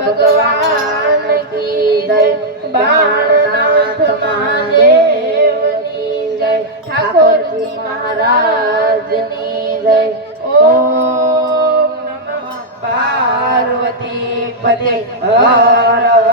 ભગવાન કી જય? બાણનાથ મહાદેવની જય? ઠાકોરજી મહારાજની જય? ઓમ નમઃ પાર્વતી પતે હર હર